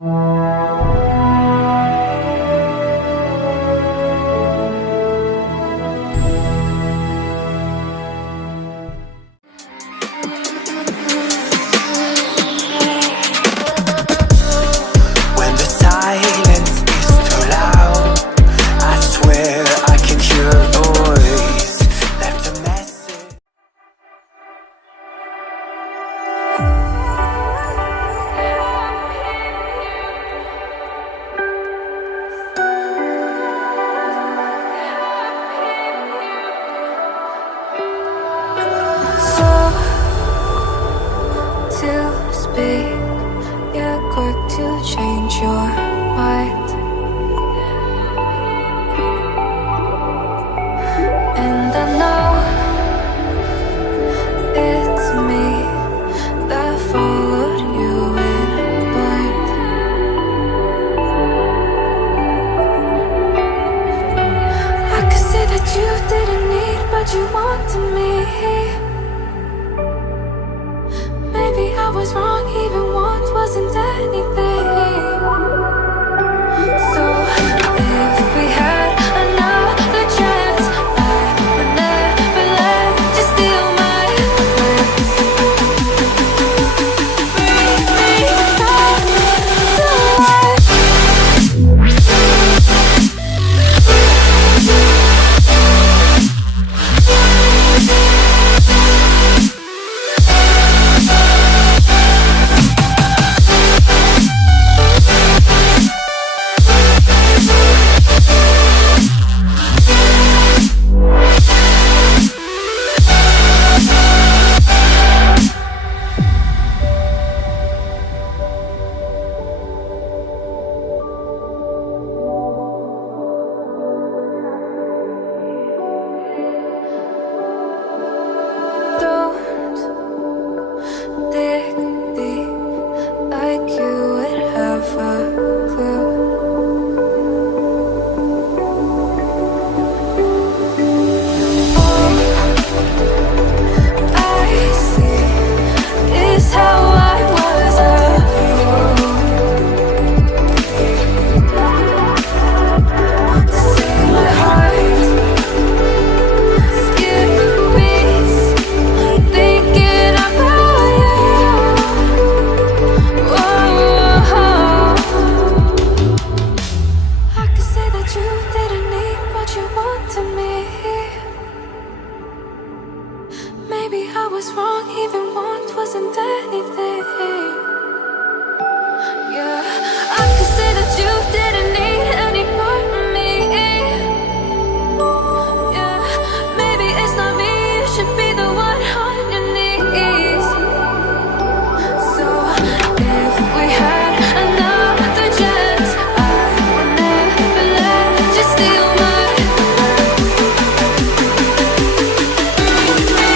When the silence is too loud, I swear I can hear a voice left a message. So to speak, you're quick to change your mind, and I know it's me that followed you in blind. I could say that you didn't need, but you wanted me. Maybe I was wrong, even want wasn't anything. So if we had another chance, I would never let you steal my plans. Bring me back to life. Don't dig deep like you would have a clue. All I see is how I was a fool to save my heart. Skip beats, thinking about you. Whoa. I could say that you didn't need, but you wanted me. Maybe I was wrong, even want wasn't anything. Yeah, I could say that you didn't need any part of me. Yeah, maybe it's not me, you should be the one on your knees. So if we had another chance, I would never let you steal my plans. Bring me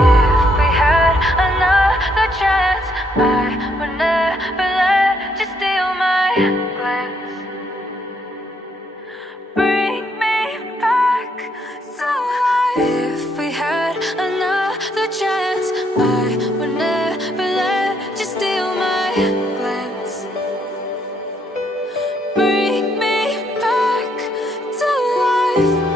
If we had another chance, I would never let you steal my glance. Bring me back to life. If we had another chance, I would never let you steal my glance. Bring me back to life.